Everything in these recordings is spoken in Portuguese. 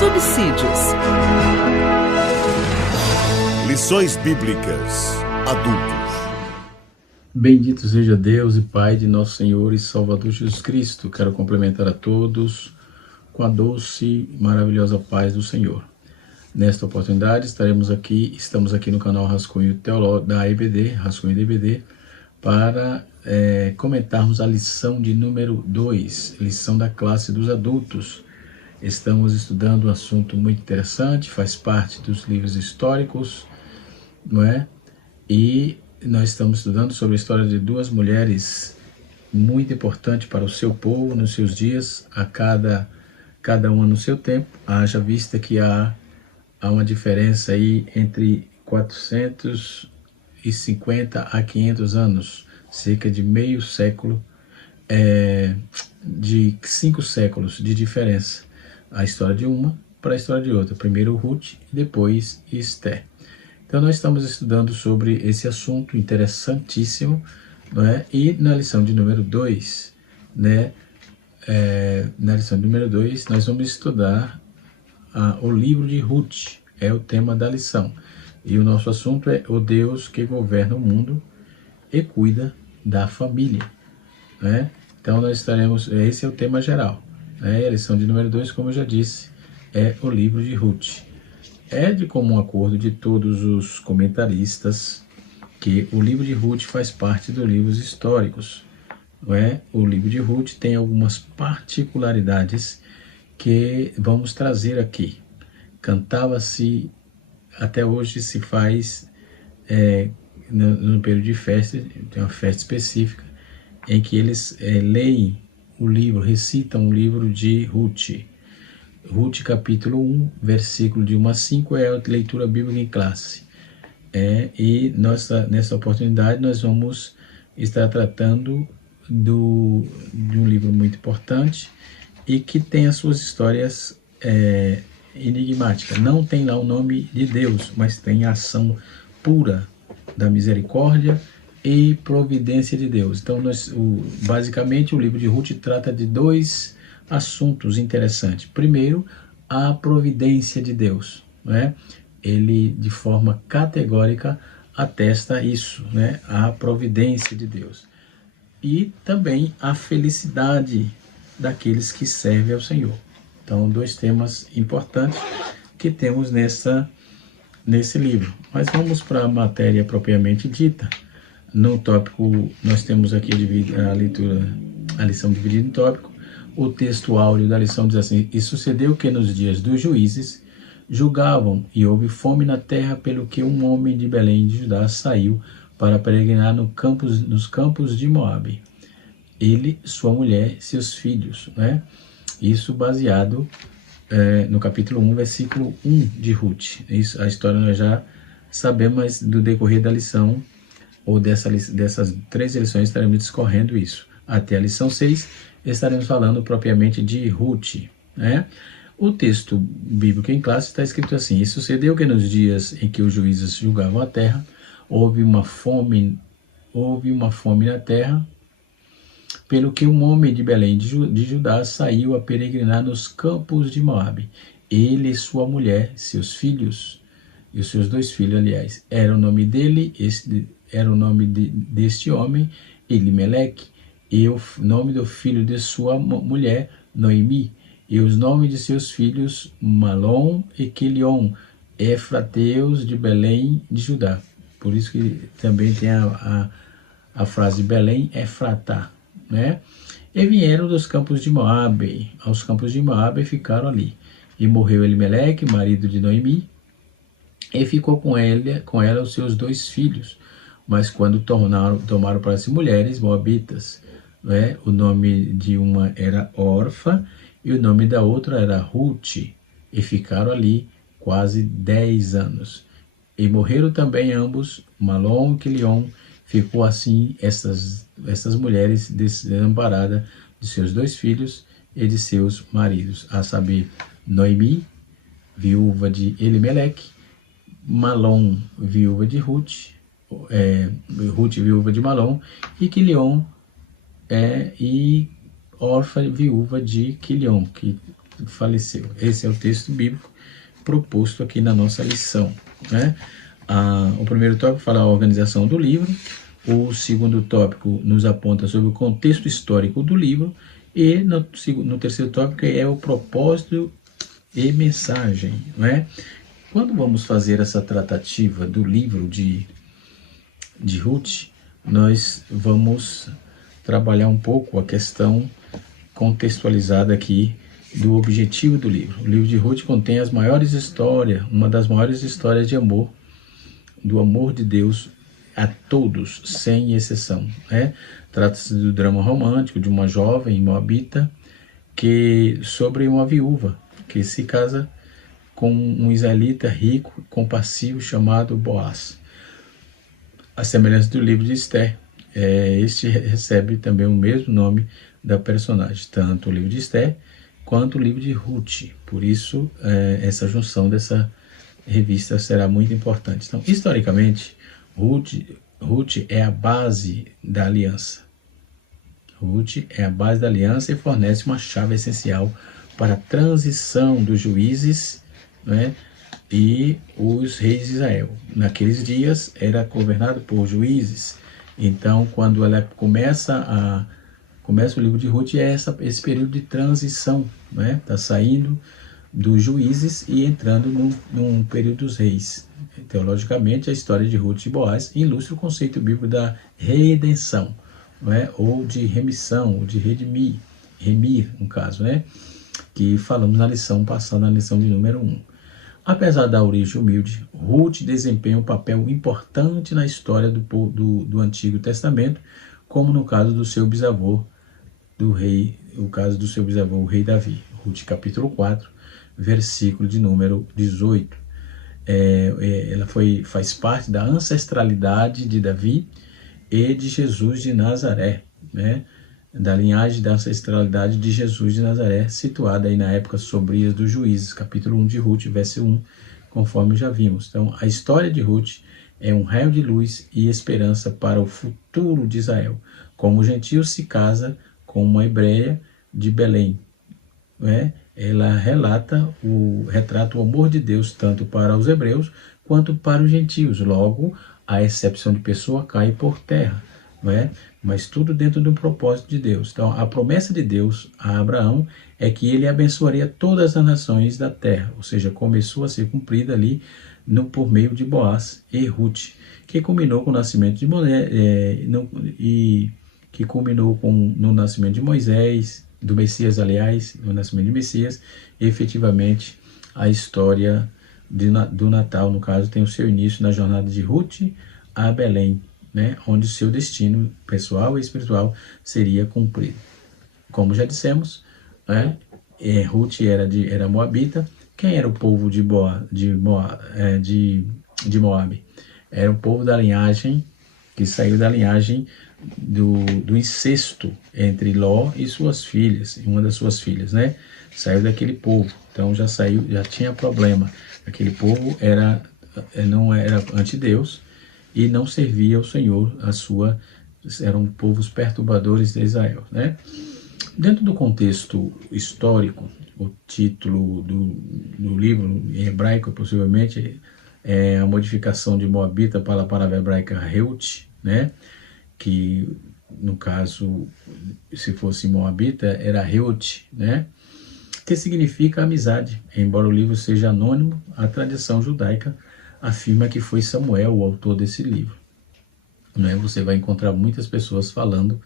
subsídios. Lições Bíblicas Adultos. Bendito seja Deus e Pai de nosso Senhor e Salvador Jesus Cristo. Quero complementar a todos com a doce e maravilhosa paz do Senhor. Nesta oportunidade estamos aqui no canal Rascunho Teológico da EBD, Rascunho da EBD, para comentarmos a lição de número 2, lição da classe dos adultos. Estamos estudando um assunto muito interessante, faz parte dos livros históricos, não é? E nós estamos estudando sobre a história de duas mulheres muito importantes para o seu povo nos seus dias, cada uma no seu tempo. Haja vista que há uma diferença aí entre 450 a 500 anos, cerca de meio século, de 5 séculos de diferença. A história de uma para a história de outra. Primeiro Ruth e depois Esther. Então nós estamos estudando sobre esse assunto interessantíssimo, não é? E na lição de número 2, né? Na lição de número 2 nós vamos estudar o livro de Ruth, é o tema da lição. E o nosso assunto é o Deus que governa o mundo e cuida da família, né? Então nós esse é o tema geral, né? A lição de número 2, como eu já disse, é o livro de Ruth. É de comum acordo de todos os comentaristas que o livro de Ruth faz parte dos livros históricos, não é? O livro de Ruth tem algumas particularidades que vamos trazer aqui. Cantava-se, até hoje se faz, no período de festa, tem uma festa específica, em que eles leem o livro, recitam o livro de Ruth. Ruth capítulo 1, versículo de 1 a 5 é a leitura bíblica em classe. E nessa oportunidade nós vamos estar tratando de um livro muito importante e que tem as suas histórias enigmáticas. Não tem lá o nome de Deus, mas tem a ação pura da misericórdia e providência de Deus. Então, basicamente, o livro de Ruth trata de dois assuntos interessantes. Primeiro, a providência de Deus, né? Ele, de forma categórica, atesta isso, né? A providência de Deus. E também a felicidade daqueles que servem ao Senhor. Então, dois temas importantes que temos nesse livro. Mas vamos para a matéria propriamente dita. No tópico, nós temos aqui a lição dividida em tópico. O texto áureo da lição diz assim: E sucedeu que nos dias dos juízes julgavam, e houve fome na terra, pelo que um homem de Belém de Judá saiu para peregrinar nos campos de Moabe. Ele, sua mulher, seus filhos, né? Isso baseado no capítulo 1, versículo 1 de Ruth. Isso, a história nós já sabemos, mas do decorrer da lição, ou dessas 3 lições, estaremos discorrendo isso. Até a lição 6, estaremos falando propriamente de Ruth, né? O texto bíblico em classe está escrito assim: E sucedeu que nos dias em que os juízes julgavam a terra, houve uma fome na terra, pelo que um homem de Belém de Judá saiu a peregrinar nos campos de Moabe. Ele e sua mulher, seus filhos, e os seus 2 filhos, aliás, era o nome deste homem, Elimeleque, e o nome do filho de sua mulher, Noemi, e os nomes de seus filhos, Malom e Quilion, efrateus de Belém de Judá. Por isso que também tem a frase Belém Efratá, né? E vieram dos campos de Moabe, aos campos de Moabe, e ficaram ali. E morreu Elimeleque, marido de Noemi, e ficou com ela os seus 2 filhos. Mas quando tomaram para si mulheres moabitas, né? O nome de uma era Orfa e o nome da outra era Ruth, e ficaram ali quase 10 anos. E morreram também ambos, Malom e Quilion. Ficou assim essas mulheres desamparadas de seus 2 filhos e de seus maridos, a saber, Noemi, viúva de Elimeleque, Malom, viúva de Ruth, Ruth, viúva de Malom, e Quilion, e Orfa, viúva de Quilion, que faleceu. Esse é o texto bíblico proposto aqui na nossa lição, né? O primeiro tópico fala a organização do livro, o segundo tópico nos aponta sobre o contexto histórico do livro, e no terceiro tópico é o propósito e mensagem, né? Quando vamos fazer essa tratativa do livro de Ruth, nós vamos trabalhar um pouco a questão contextualizada aqui do objetivo do livro. O livro de Ruth contém as maiores histórias, uma das maiores histórias de amor, do amor de Deus a todos, sem exceção, né? Trata-se do drama romântico de uma jovem moabita sobre uma viúva que se casa com um israelita rico e compassivo chamado Boaz. A semelhança do livro de Esther, este recebe também o mesmo nome da personagem, tanto o livro de Esther quanto o livro de Ruth. Por isso, essa junção dessa revista será muito importante. Então, historicamente, Ruth é a base da aliança. Ruth é a base da aliança e fornece uma chave essencial para a transição dos juízes, né, e os reis de Israel. Naqueles dias era governado por juízes. Então, quando ela começa o livro de Ruth, é esse período de transição, né? Está saindo dos juízes e entrando num período dos reis. Teologicamente, a história de Ruth e Boaz ilustra o conceito bíblico da redenção, né? Ou de remissão, ou de remir, no caso, né? Que falamos na lição passada, na lição de número 1. Apesar da origem humilde, Ruth desempenha um papel importante na história do Antigo Testamento, como no caso do seu bisavô, o rei Davi. Ruth capítulo 4, versículo de número 18. Ela faz parte da ancestralidade de Davi e de Jesus de Nazaré, né? Da linhagem da ancestralidade de Jesus de Nazaré, situada aí na época sombria dos juízes, capítulo 1 de Ruth, verso 1, conforme já vimos. Então, a história de Ruth é um raio de luz e esperança para o futuro de Israel. Como o gentio se casa com uma hebreia de Belém, né? Ela retrata o amor de Deus tanto para os hebreus quanto para os gentios. Logo, a excepção de pessoa cai por terra, não é? Mas tudo dentro de um propósito de Deus. Então, a promessa de Deus a Abraão é que ele abençoaria todas as nações da terra, ou seja, começou a ser cumprida ali por meio de Boaz e Ruth, que culminou com o nascimento de no nascimento de Moisés, do Messias, aliás, no nascimento de Messias, e efetivamente a história do Natal, no caso, tem o seu início na jornada de Ruth a Belém, né, onde o seu destino pessoal e espiritual seria cumprido. Como já dissemos, né, Ruth era moabita. Quem era o povo de Moabe? Era o povo da linhagem, que saiu da linhagem do incesto entre Ló e suas filhas, uma das suas filhas, né? Saiu daquele povo, então já tinha problema. Aquele povo não era ante Deus e não servia ao Senhor, eram povos perturbadores de Israel, né? Dentro do contexto histórico, o título do livro, em hebraico, possivelmente, é a modificação de Moabita para a palavra hebraica Reut, né? Que, no caso, se fosse Moabita, era Reut, né? Que significa amizade. Embora o livro seja anônimo, a tradição judaica afirma que foi Samuel o autor desse livro, né? Você vai encontrar muitas pessoas falando,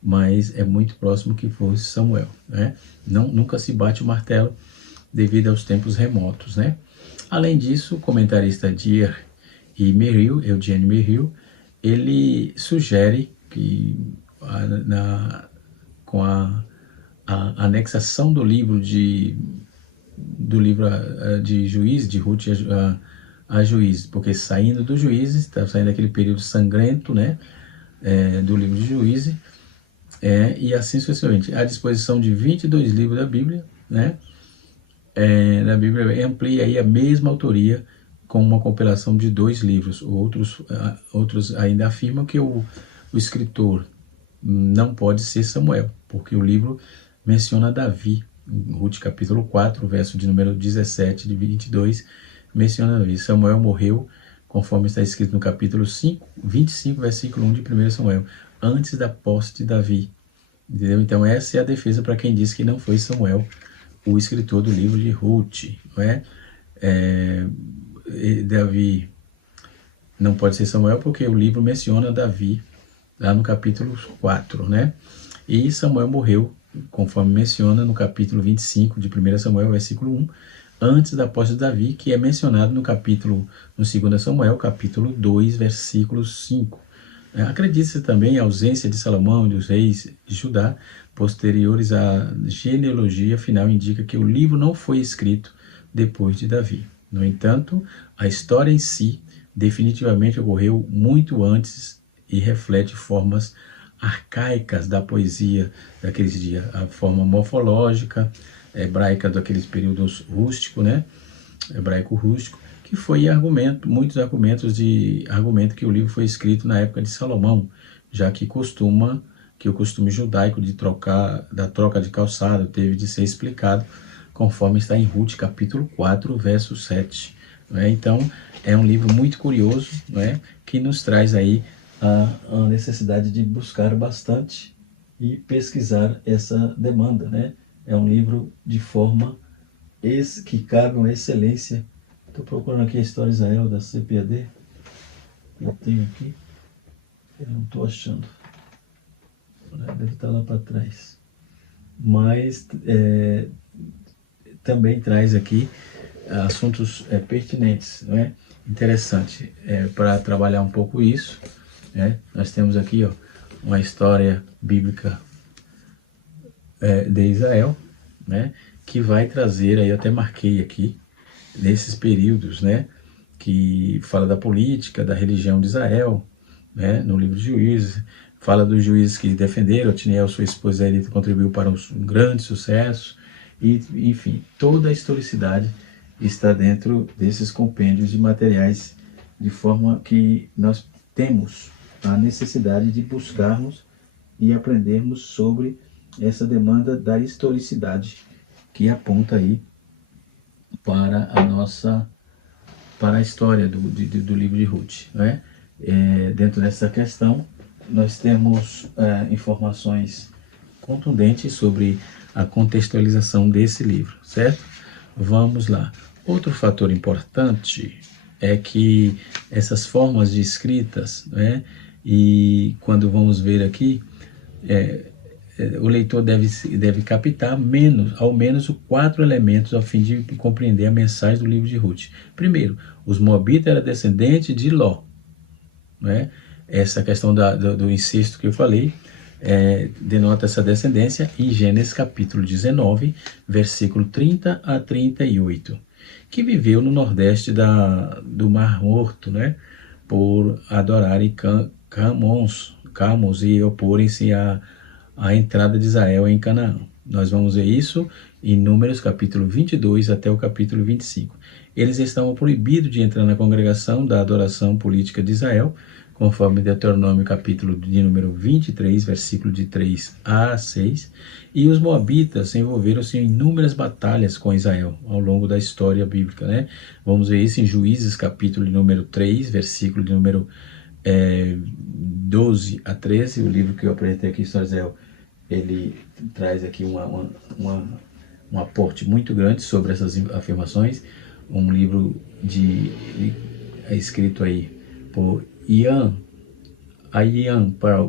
mas é muito próximo que fosse Samuel, né? Nunca se bate o martelo devido aos tempos remotos, né? Além disso, o comentarista Eugene Merrill, ele sugere que com a anexação do livro de Juízes, de Ruth a Juízes, porque saindo do Juízes, está saindo aquele período sangrento, né, do livro de Juízes, e assim sucessivamente. À disposição de 22 livros da Bíblia, né, na Bíblia amplia aí a mesma autoria com uma compilação de 2 livros. Outros ainda afirmam que o escritor não pode ser Samuel, porque o livro menciona Davi, Ruth capítulo 4, verso de número 17 de 22, menciona Davi. Samuel morreu, conforme está escrito no capítulo 25, versículo 1 de 1 Samuel, antes da posse de Davi. Entendeu? Então essa é a defesa para quem diz que não foi Samuel o escritor do livro de Ruth, não é? Davi não pode ser Samuel porque o livro menciona Davi lá no capítulo 4, né? E Samuel morreu, conforme menciona no capítulo 25 de 1 Samuel, versículo 1, antes da posse de Davi, que é mencionado no 2 Samuel, capítulo 2, versículo 5. Acredita-se também a ausência de Salomão e dos reis de Judá, posteriores à genealogia final, indica que o livro não foi escrito depois de Davi. No entanto, a história em si definitivamente ocorreu muito antes e reflete formas arcaicas da poesia daqueles dias, a forma morfológica hebraica daqueles períodos rústicos, né? Hebraico rústico, que foi muitos argumentos que o livro foi escrito na época de Salomão, já que o costume judaico da troca de calçado teve de ser explicado, conforme está em Ruth capítulo 4, verso 7. Então, é um livro muito curioso, que nos traz aí a necessidade de buscar bastante e pesquisar essa demanda, né? É um livro de forma que cabe uma excelência. Estou procurando aqui a história de Israel da CPAD. Eu tenho aqui. Eu não estou achando. Deve estar lá para trás. Mas também traz aqui assuntos pertinentes, não é? Interessante. Para trabalhar um pouco isso, nós temos aqui uma história bíblica de Israel, que vai trazer, aí eu até marquei aqui, nesses períodos, que fala da política, da religião de Israel, no livro de Juízes, fala dos juízes que defenderam, Otniel, sua esposa Elita, contribuiu para um grande sucesso, e, enfim, toda a historicidade está dentro desses compêndios de materiais, de forma que nós temos a necessidade de buscarmos e aprendermos sobre essa demanda da historicidade que aponta aí para a história do livro de Ruth, dentro dessa questão, nós temos informações contundentes sobre a contextualização desse livro, certo? Vamos lá. Outro fator importante é que essas formas de escritas, e quando vamos ver aqui, o leitor deve captar ao menos 4 elementos a fim de compreender a mensagem do livro de Ruth. Primeiro, os moabitas eram descendentes de Ló. Essa questão do incesto que eu falei denota essa descendência em Gênesis capítulo 19, versículo 30 a 38, que viveu no nordeste do Mar Morto, por adorarem Camons e oporem-se à entrada de Israel em Canaã. Nós vamos ver isso em Números capítulo 22 até o capítulo 25. Eles estavam proibidos de entrar na congregação da adoração política de Israel, conforme Deuteronômio capítulo de número 23, versículo de 3 a 6, e os moabitas envolveram-se em inúmeras batalhas com Israel ao longo da história bíblica, Vamos ver isso em Juízes capítulo de número 3, versículo de número 12 a 13, o livro que eu apresentei aqui, História de Israel, ele traz aqui um aporte muito grande sobre essas afirmações, um livro escrito aí por Ian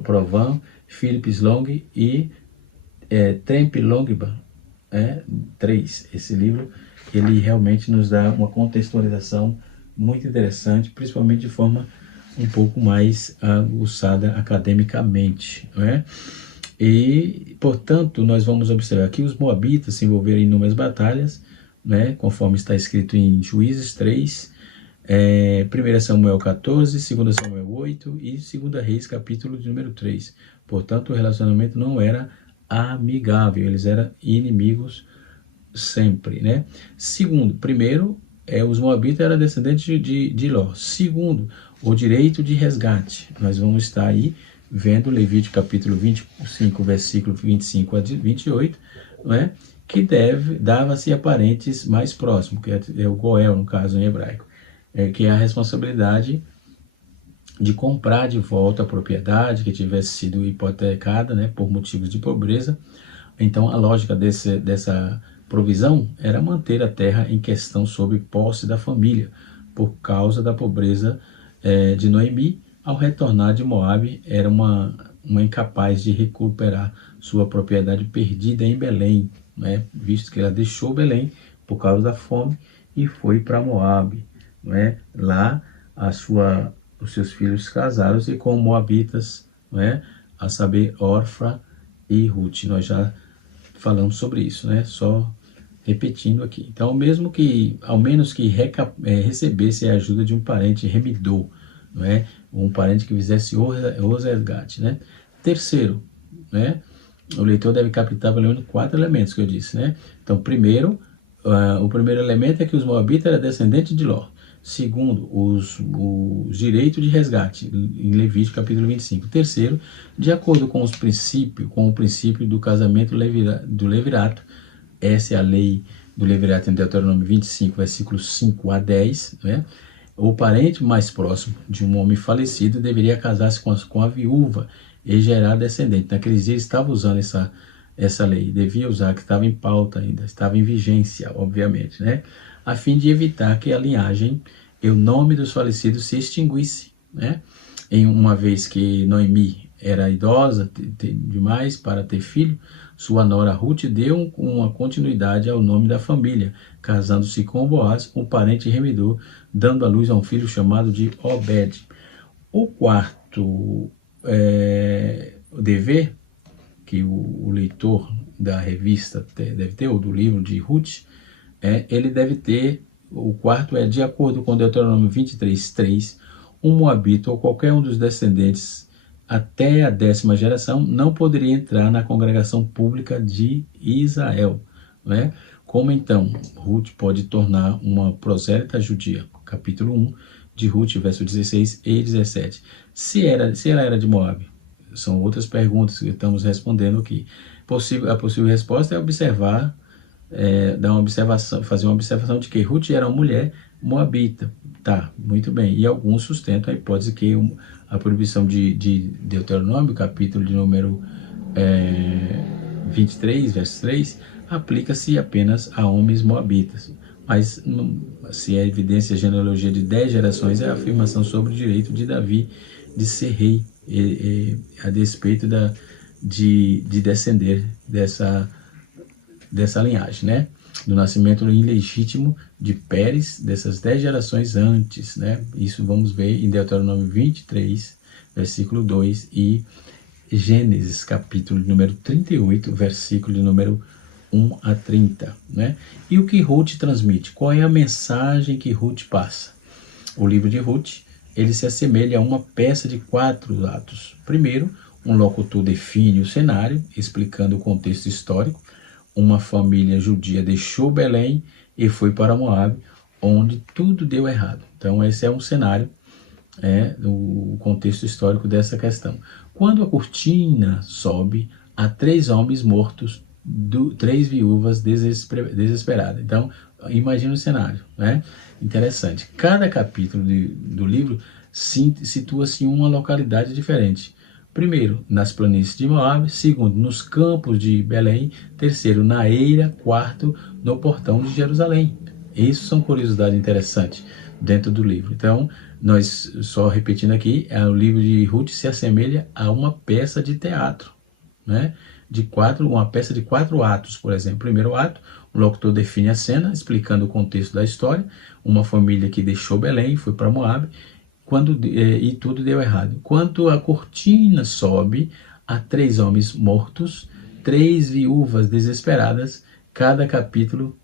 Provan, Philip Long e Tremp Longban, 3. Esse livro, ele realmente nos dá uma contextualização muito interessante, principalmente de forma um pouco mais aguçada academicamente, E, portanto, nós vamos observar que os moabitas se envolveram em inúmeras batalhas, conforme está escrito em Juízes 3, 1 Samuel 14, 2 Samuel 8 e 2 Reis capítulo de número 3. Portanto, o relacionamento não era amigável, eles eram inimigos sempre, Segundo, primeiro, os moabitas eram descendentes de Ló. Segundo, o direito de resgate. Nós vamos estar aí vendo Levítico capítulo 25, versículo 25 a 28, que dava-se a parentes mais próximos, que é o Goel, no caso em hebraico, que é a responsabilidade de comprar de volta a propriedade que tivesse sido hipotecada, né, por motivos de pobreza. Então a lógica dessa provisão era manter a terra em questão sob posse da família, por causa da pobreza de Noemi. Ao retornar de Moabe, era uma incapaz de recuperar sua propriedade perdida em Belém, né, visto que ela deixou Belém por causa da fome e foi para Moabe, né. Lá os seus filhos casaram-se com moabitas, né, a saber, Orfa e Ruth. Nós já falamos sobre isso, né? Só repetindo aqui. Então, ao menos que recebesse a ajuda de um parente remidor, não é? Um parente que fizesse o resgate, né? Terceiro, né? O leitor deve captar pelo menos 4 elementos que eu disse, né? Então, primeiro, o primeiro elemento é que os moabitas eram descendentes de Ló. Segundo, os direitos de resgate, em Levítico capítulo 25. Terceiro, de acordo com o princípio do casamento do levirato, essa é a lei do levirato em Deuteronômio 25, versículos 5 a 10, né? O parente mais próximo de um homem falecido deveria casar-se com a viúva e gerar descendente. Naqueles dias estava usando essa lei, devia usar, que estava em pauta ainda, estava em vigência, obviamente, né? A fim de evitar que a linhagem e o nome dos falecidos se extinguisse, né? Uma vez que Noemi era idosa demais para ter filho, sua nora Ruth deu uma continuidade ao nome da família, casando-se com Boaz, um parente remidor, dando à luz a um filho chamado de Obed. O quarto dever que o leitor da revista deve ter, ou do livro de Ruth, ele deve ter, o quarto de acordo com Deuteronômio 23:3, um moabita ou qualquer um dos descendentes até a 10ª geração não poderia entrar na congregação pública de Israel, né? Como então Ruth pode tornar uma prosélita judia? Capítulo 1 de Ruth, versos 16 e 17. Se ela era de Moabe? São outras perguntas que estamos respondendo aqui. A possível resposta é observar, fazer uma observação de que Ruth era uma mulher moabita. Tá, muito bem. E alguns sustentam a hipótese que a proibição de Deuteronômio, capítulo de número 23, verso 3, aplica-se apenas a homens moabitas. Mas se a evidência, a genealogia de 10 gerações é a afirmação sobre o direito de Davi de ser rei, a despeito de descender dessa linhagem, né? Do nascimento ilegítimo de Pérez, dessas 10 gerações antes, né? Isso vamos ver em Deuteronômio 23, versículo 2, e Gênesis, capítulo de número 38, versículo de número 1 a 30, né? E o que Ruth transmite? Qual é a mensagem que Ruth passa? O livro de Ruth, ele se assemelha a uma peça de 4 atos. Primeiro, um locutor define o cenário, explicando o contexto histórico. Uma família judia deixou Belém e foi para Moabe, onde tudo deu errado. Então esse é um cenário, o contexto histórico dessa questão. Quando a cortina sobe, há 3 homens mortos, 3 viúvas desesperadas. Então imagina o cenário, né? Interessante. Cada capítulo do livro situa-se em uma localidade diferente. Primeiro, nas planícies de Moabe. Segundo, nos campos de Belém. Terceiro, na eira. Quarto, no portão de Jerusalém. Isso são curiosidades interessantes dentro do livro. Então, nós, só repetindo aqui, o livro de Ruth se assemelha a uma peça de teatro, né? Uma peça de 4 atos, por exemplo. Primeiro ato, o locutor define a cena, explicando o contexto da história. Uma família que deixou Belém e foi para Moabe, e tudo deu errado. Quando a cortina sobe, há 3 homens mortos, 3 viúvas desesperadas. Cada capítulo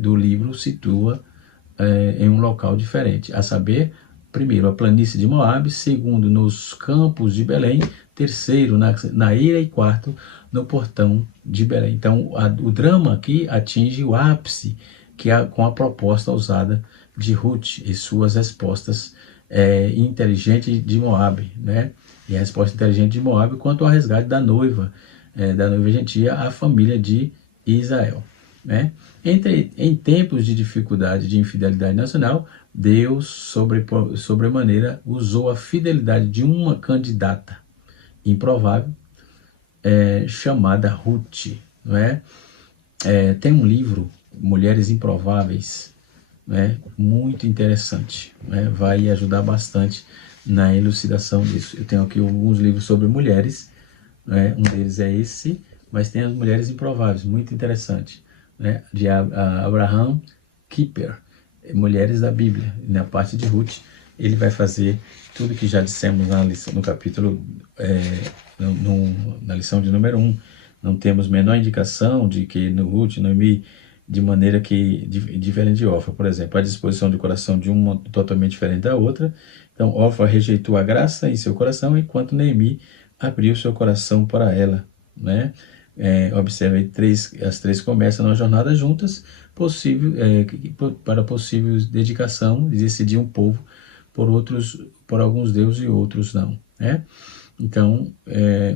do livro situa em um local diferente, a saber, primeiro, a planície de Moabe. Segundo, nos campos de Belém. Terceiro, na eira. E quarto, no portão de Belém. Então, o drama aqui atinge o ápice com a proposta ousada de Ruth e suas respostas inteligentes de Moabe, né? E a resposta inteligente de Moabe quanto ao resgate da noiva gentia à família de Israel. né? Em tempos de dificuldade, de infidelidade nacional, Deus sobremaneira usou a fidelidade de uma candidata improvável, chamada Ruth, não é? Tem um livro, Mulheres Improváveis, né? Muito interessante, né? Vai ajudar bastante na elucidação disso. Eu tenho aqui alguns livros sobre mulheres, né? Um deles é esse, mas tem as Mulheres Improváveis, muito interessante, né? De Abraham Kuyper, Mulheres da Bíblia. Na parte de Ruth, ele vai fazer tudo que já dissemos na lição, no capítulo, na lição de número 1. Não temos menor indicação de que no Ruth, Noemi, de maneira que diferente de Orfa, por exemplo, a disposição de coração de uma totalmente diferente da outra. Então, Orfa rejeitou a graça em seu coração, enquanto Noemi abriu seu coração para ela, né? Observe aí, as três começam uma jornada juntas, para possível dedicação, de decidir um povo por alguns deuses e outros não, né? Então,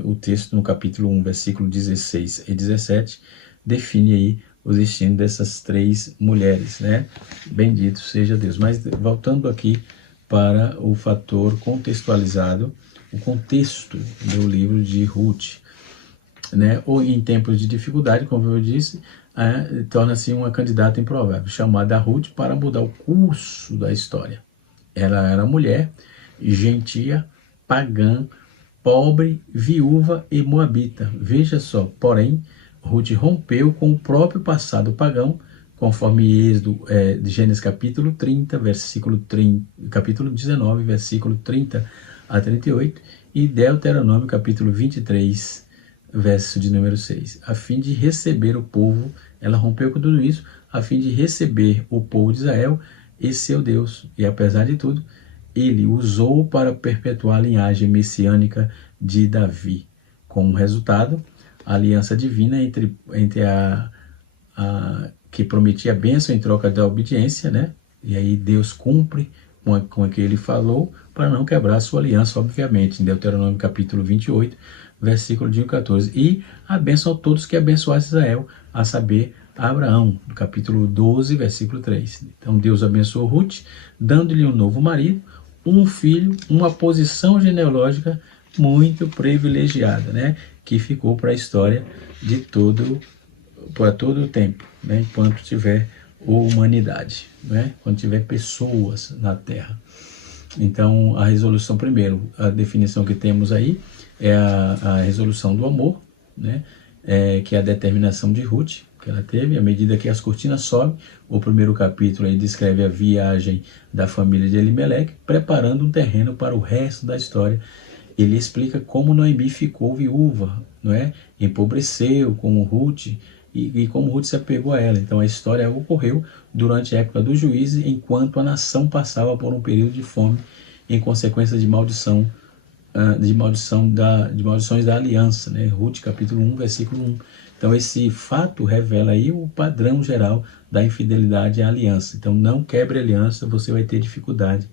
o texto no capítulo 1, versículo 16 e 17, define aí o destino dessas três mulheres, né? Bendito seja Deus. Mas voltando aqui para o fator contextualizado, o contexto do livro de Ruth, né? Ou em tempos de dificuldade, como eu disse, torna-se uma candidata improvável, chamada Ruth para mudar o curso da história. Ela era mulher, gentia, pagã, pobre, viúva e moabita. Veja só, porém, Ruth rompeu com o próprio passado pagão, conforme Êxodo de Gênesis capítulo 30, capítulo 19, versículo 30 a 38, e Deuteronômio capítulo 23, verso de número 6. A fim de receber o povo, ela rompeu com tudo isso, a fim de receber o povo de Israel e seu Deus. E apesar de tudo, ele usou para perpetuar a linhagem messiânica de Davi. Como resultado, a aliança divina entre que prometia a bênção em troca da obediência, né? E aí Deus cumpre com o que ele falou para não quebrar a sua aliança, obviamente, em Deuteronômio capítulo 28, versículo de 14. E a bênção a todos que abençoasse Israel, a saber, a Abraão, no capítulo 12, versículo 3. Então Deus abençoou Ruth, dando-lhe um novo marido, um filho, uma posição genealógica muito privilegiada, né? Que ficou para a história para todo o tempo, né? Enquanto tiver humanidade, né? Quando tiver pessoas na Terra. Então, a resolução, primeiro, a definição que temos aí é a resolução do amor, né? Que é a determinação de Ruth, que ela teve, à medida que as cortinas sobem. O primeiro capítulo aí descreve a viagem da família de Elimeleque, preparando um terreno para o resto da história. Ele explica como Noemi ficou viúva, não é? Empobreceu como Ruth, e como Ruth se apegou a ela. Então a história ocorreu durante a época dos juízes, enquanto a nação passava por um período de fome em consequência de maldições da aliança, né? Ruth capítulo 1, versículo 1. Então esse fato revela aí o padrão geral da infidelidade à aliança. Então não quebre a aliança, você vai ter dificuldade.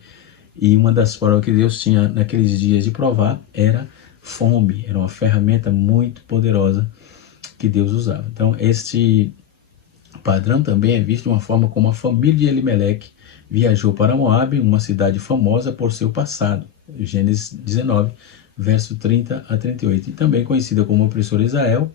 E uma das provas que Deus tinha naqueles dias de provar era fome. Era uma ferramenta muito poderosa que Deus usava. Então este padrão também é visto de uma forma como a família de Elimeleque viajou para Moabe, uma cidade famosa por seu passado. Gênesis 19, verso 30 a 38. E também conhecida como opressora Israel.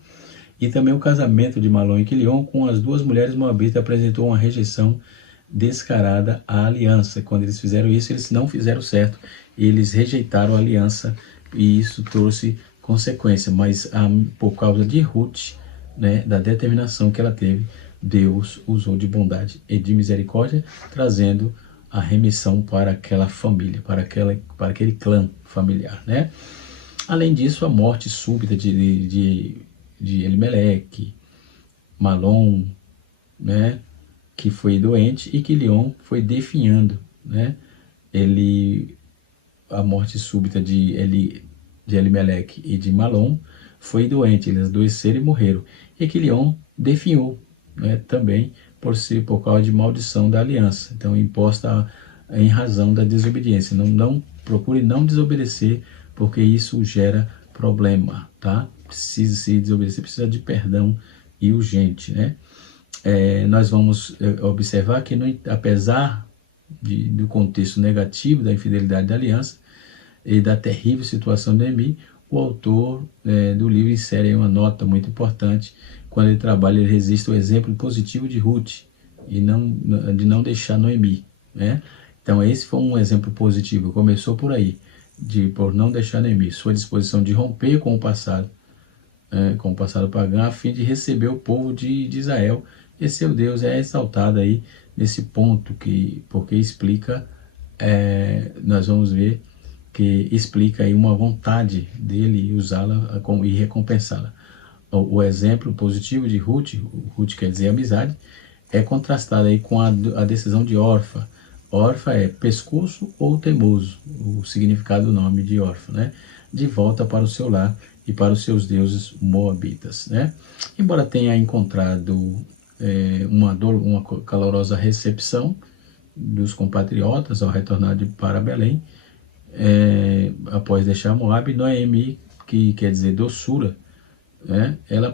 E também o casamento de Malom e Quilion com as duas mulheres moabitas apresentou uma rejeição descarada à aliança. Quando eles fizeram isso, eles não fizeram certo. Eles rejeitaram a aliança e isso trouxe consequência. Mas por causa de Ruth, né, da determinação que ela teve, Deus usou de bondade e de misericórdia, trazendo a remissão para aquela família, para aquele clã familiar, né? Além disso, a morte súbita de Elimeleque, Malom, né, que foi doente, e Quilion foi definhando, né? A morte súbita de Elimeleque e de Malom foi doente, eles adoeceram e morreram. E Quilion definhou, né, também por causa de maldição da aliança, então imposta em razão da desobediência. Não procure não desobedecer, porque isso gera problema, tá? Se desobedecer, precisa de perdão e urgente, né? nós vamos observar que, apesar do contexto negativo da infidelidade da aliança e da terrível situação de Noemi, o autor do livro insere uma nota muito importante. Quando ele trabalha, ele resiste ao exemplo positivo de Ruth e de não deixar Noemi, né? Então esse foi um exemplo positivo, começou por aí, por não deixar Noemi, sua disposição de romper com o passado pagão, a fim de receber o povo de Israel. E seu Deus é exaltado aí nesse ponto, porque explica, nós vamos ver que explica aí uma vontade dele usá-la e recompensá-la. O exemplo positivo de Ruth quer dizer amizade, é contrastado aí com a decisão de Orfa. Orfa é pescoço ou teimoso, o significado do nome de Orfa, né? De volta para o seu lar e para os seus deuses moabitas, né? Embora tenha encontrado uma calorosa recepção dos compatriotas ao retornar para Belém, após deixar Moabe, Noemi, que quer dizer doçura, né? Ela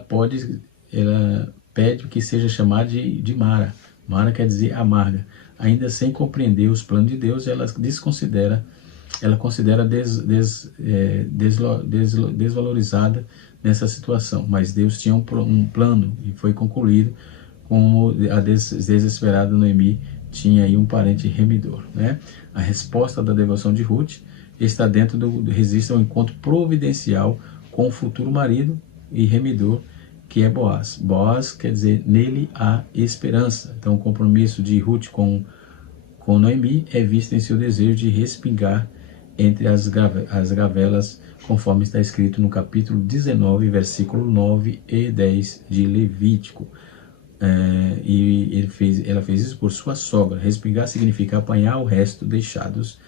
pede que seja chamada de Mara. Mara quer dizer amarga. Ainda sem compreender os planos de Deus, ela considera desvalorizada nessa situação. Mas Deus tinha um plano e foi concluído, como a desesperada Noemi tinha aí um parente remidor, né? A resposta da devoção de Ruth está dentro do registro ao encontro providencial com o futuro marido e remidor, que é Boaz. Boaz quer dizer, nele há esperança. Então o compromisso de Ruth com Noemi é visto em seu desejo de respingar entre as gavelas, conforme está escrito no capítulo 19, versículo 9 e 10 de Levítico. Ela fez isso por sua sogra. Respingar significa apanhar o resto deixados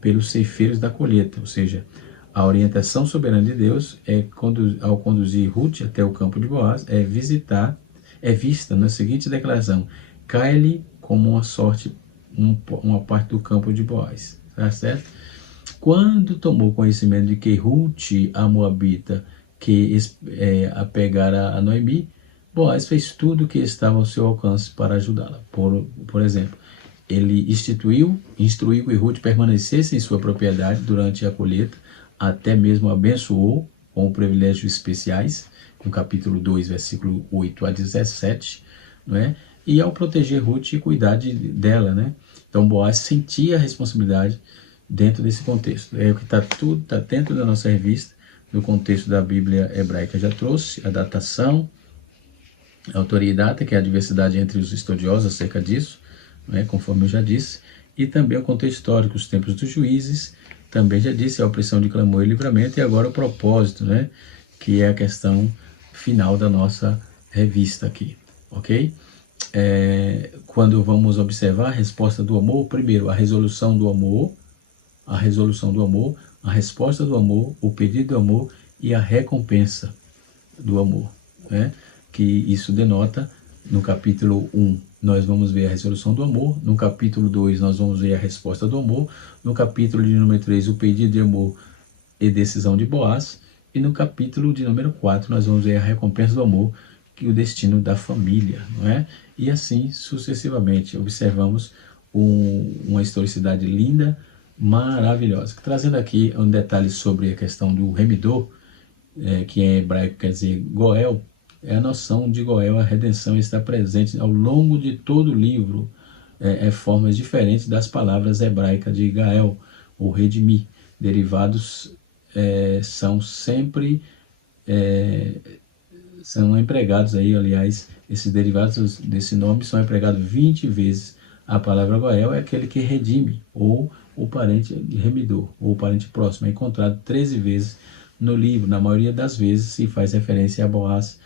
pelos ceifeiros da colheita, ou seja, a orientação soberana de Deus ao conduzir Ruth até o campo de Boaz é vista na seguinte declaração: cai-lhe como uma sorte uma parte do campo de Boaz, tá certo? Quando tomou conhecimento de que Ruth, a moabita, que apegara a Noemi, Boaz fez tudo o que estava ao seu alcance para ajudá-la. Por exemplo, ele instruiu que Ruth permanecesse em sua propriedade durante a colheita, até mesmo abençoou com privilégios especiais, no capítulo 2, versículo 8 a 17, não é? E ao proteger Ruth e cuidar dela, né? Então Boaz sentia a responsabilidade dentro desse contexto. É o que está dentro da nossa revista, no contexto da Bíblia hebraica. Já trouxe a datação, a autoria e data, que é a diversidade entre os estudiosos acerca disso, né? Conforme eu já disse, e também o contexto histórico, os tempos dos juízes, também já disse, a opressão de clamor e livramento, e agora o propósito, né? Que é a questão final da nossa revista aqui, ok? Quando vamos observar a resposta do amor, primeiro a resolução do amor, a resposta do amor, o pedido do amor e a recompensa do amor, né? Que isso denota, no capítulo 1, nós vamos ver a resolução do amor, no capítulo 2 nós vamos ver a resposta do amor, no capítulo de número 3 o pedido de amor e decisão de Boaz, e no capítulo de número 4 nós vamos ver a recompensa do amor, que é o destino da família, não é? E assim sucessivamente observamos uma historicidade linda, maravilhosa. Trazendo aqui um detalhe sobre a questão do remidor, que em hebraico quer dizer Goel, a noção de Goel, a redenção, está presente ao longo de todo o livro, formas diferentes das palavras hebraicas de Gael, ou redimir. Derivados são sempre são empregados aí, aliás, esses derivados desse nome são empregados 20 vezes. A palavra Goel é aquele que redime, ou o parente remidor, ou o parente próximo. É encontrado 13 vezes no livro. Na maioria das vezes se faz referência a Boaz,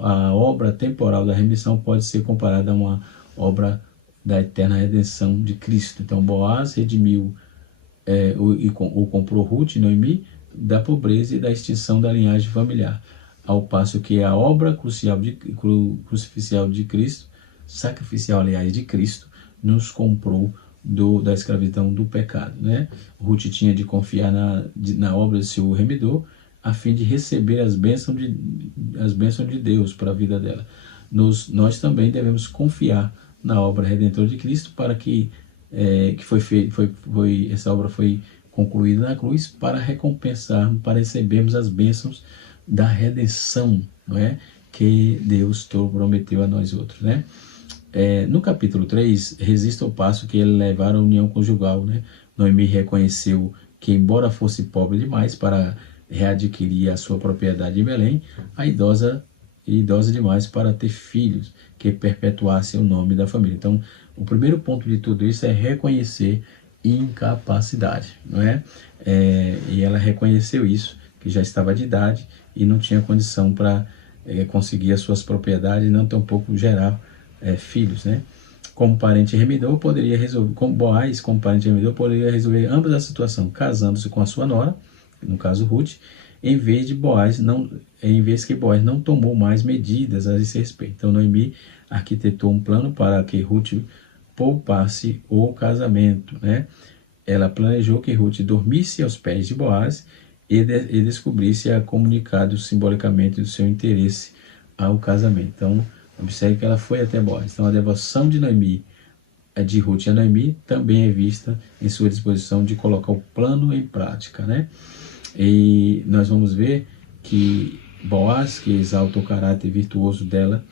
a obra temporal da remissão pode ser comparada a uma obra da eterna redenção de Cristo. Então Boaz redimiu ou comprou Ruth e Noemi da pobreza e da extinção da linhagem familiar, ao passo que a obra crucificial de Cristo, sacrificial, aliás, de Cristo, nos comprou da escravidão do pecado, né? Ruth tinha de confiar na obra de seu remidor, a fim de receber as bênçãos de Deus para a vida dela. nós também devemos confiar na obra redentora de Cristo para que essa obra foi concluída na cruz para recompensar, para recebermos as bênçãos da redenção, não é? Que Deus prometeu a nós outros, né? No capítulo 3, resiste ao passo que ele levar a união conjugal, né? Noemi reconheceu que, embora fosse pobre demais para readquirir a sua propriedade em Belém, a idosa demais para ter filhos que perpetuassem o nome da família. Então, o primeiro ponto de tudo isso é reconhecer incapacidade, não é? E ela reconheceu isso, que já estava de idade e não tinha condição para conseguir as suas propriedades, não tampouco gerar filhos, né? Como parente remidor, poderia resolver, como Boaz, como parente remidor, poderia resolver ambas as situações, casando-se com a sua nora, no caso Ruth, em vez que Boaz não tomou mais medidas a esse respeito. Então Noemi arquitetou um plano para que Ruth poupasse o casamento, né? Ela planejou que Ruth dormisse aos pés de Boaz e descobrisse a comunicado simbolicamente do seu interesse ao casamento. Então, observe que ela foi até Boaz. Então, a devoção de Ruth a Noemi também é vista em sua disposição de colocar o plano em prática, né? E nós vamos ver que Boaz, que exalta o caráter virtuoso dela,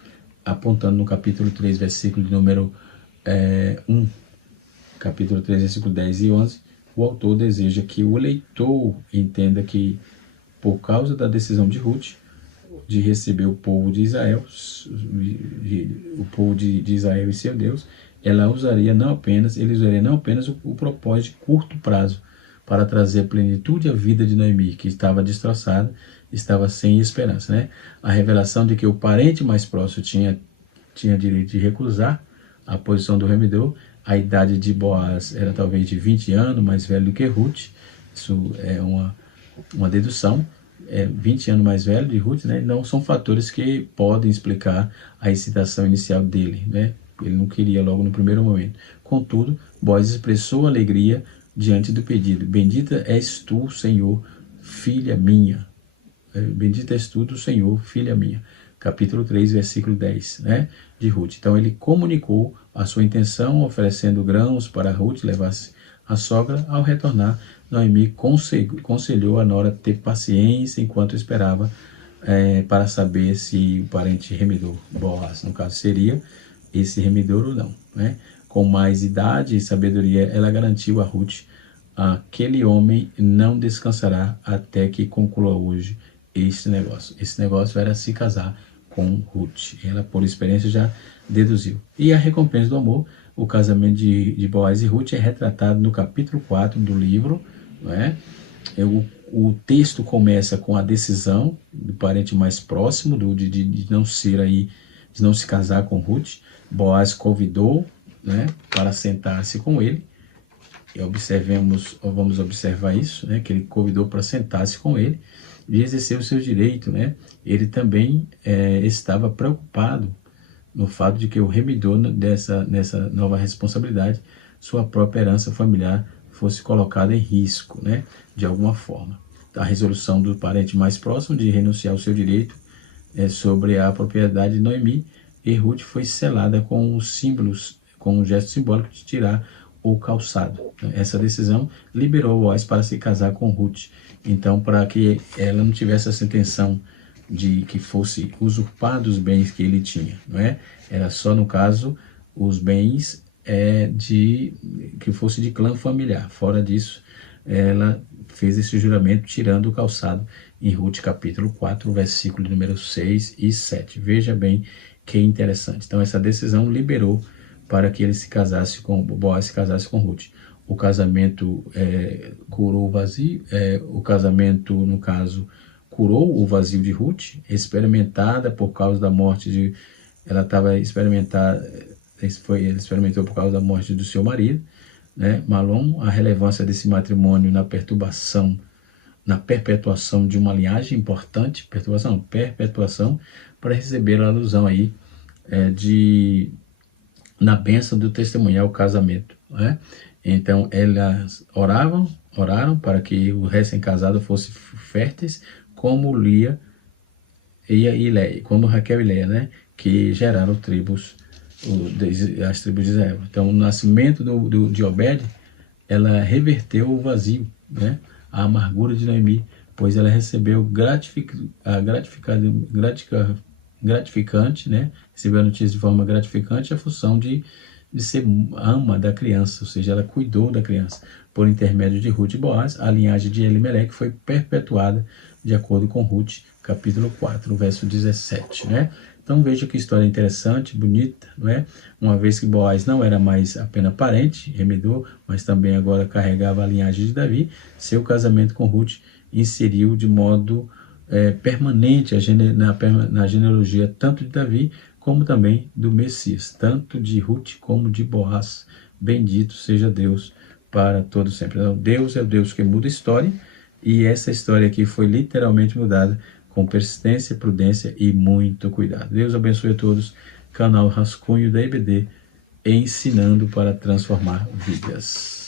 apontando no capítulo 3, versículo de número 1, capítulo 3, versículo 10 e 11, o autor deseja que o leitor entenda que, por causa da decisão de Ruth, de receber o povo de Israel, Israel e seu Deus, ele usaria não apenas o propósito de curto prazo para trazer plenitude à vida de Noemi, que estava destroçada, estava sem esperança, né? A revelação de que o parente mais próximo tinha direito de recusar a posição do remidor. A idade de Boaz era talvez de 20 anos, mais velho do que Ruth. Isso é uma dedução. 20 anos mais velho de Ruth, né? Não são fatores que podem explicar a excitação inicial dele, né? Ele não queria logo no primeiro momento. Contudo, Boaz expressou alegria diante do pedido. Bendita és tu, Senhor, filha minha. Bendita és tu do Senhor, filha minha. Capítulo 3, versículo 10, né, de Ruth. Então ele comunicou a sua intenção, oferecendo grãos para Ruth levasse a sogra. Ao retornar, Noemi conselhou a nora ter paciência enquanto esperava para saber se o parente remidor, Boaz, no caso, seria esse remidor ou não, né? Com mais idade e sabedoria, ela garantiu a Ruth: aquele homem não descansará até que conclua hoje este negócio. Esse negócio era se casar com Ruth. Ela, por experiência, já deduziu. E a recompensa do amor, o casamento de Boaz e Ruth, é retratado no capítulo 4 do livro, não é? O texto começa com a decisão do parente mais próximo de não se casar com Ruth. Boaz convidou, né, para sentar-se com ele. E vamos observar isso, né, que ele convidou para sentar-se com ele e exercer o seu direito, né? Ele também estava preocupado no fato de que o remidor nessa nova responsabilidade, sua própria herança familiar fosse colocada em risco, né, de alguma forma. A resolução do parente mais próximo de renunciar ao seu direito sobre a propriedade de Noemi e Ruth foi selada com os símbolos, com um gesto simbólico de tirar o calçado. Essa decisão liberou Boaz para se casar com Ruth. Então, para que ela não tivesse essa intenção de que fosse usurpado os bens que ele tinha, não é? Era só, no caso, os bens que fosse de clã familiar. Fora disso, ela fez esse juramento tirando o calçado em Ruth capítulo 4, versículo número 6 e 7. Veja bem que interessante. Então, essa decisão liberou para que ele Boaz se casasse com Ruth. O casamento curou o vazio, o casamento, no caso, curou o vazio de Ruth, experimentada por causa da morte ela experimentou por causa da morte do seu marido, né, Malom. A relevância desse matrimônio na perpetuação de uma linhagem importante, perpetuação, para receber a alusão aí na bênção do testemunhar o casamento, né? Então elas oraram para que o recém-casado fosse férteis como Lia e Leia, como Raquel e Leia, né? que geraram as tribos de Israel. Então, o nascimento de Obed, ela reverteu o vazio, né? A amargura de Noemi, pois ela recebeu gratificante, né? Recebeu a notícia de forma gratificante a função de ser ama da criança, ou seja, ela cuidou da criança. Por intermédio de Ruth e Boaz, a linhagem de Elimeleque foi perpetuada de acordo com Ruth, capítulo 4, verso 17, né? Então veja que história interessante, bonita, não é? Uma vez que Boaz não era mais apenas parente, remedou, mas também agora carregava a linhagem de Davi, seu casamento com Ruth inseriu de modo permanente na genealogia tanto de Davi como também do Messias, tanto de Ruth como de Boaz. Bendito seja Deus para todo sempre. Então, Deus é o Deus que muda a história, e essa história aqui foi literalmente mudada com persistência, prudência e muito cuidado. Deus abençoe a todos. Canal Rascunho da IBD, ensinando para transformar vidas.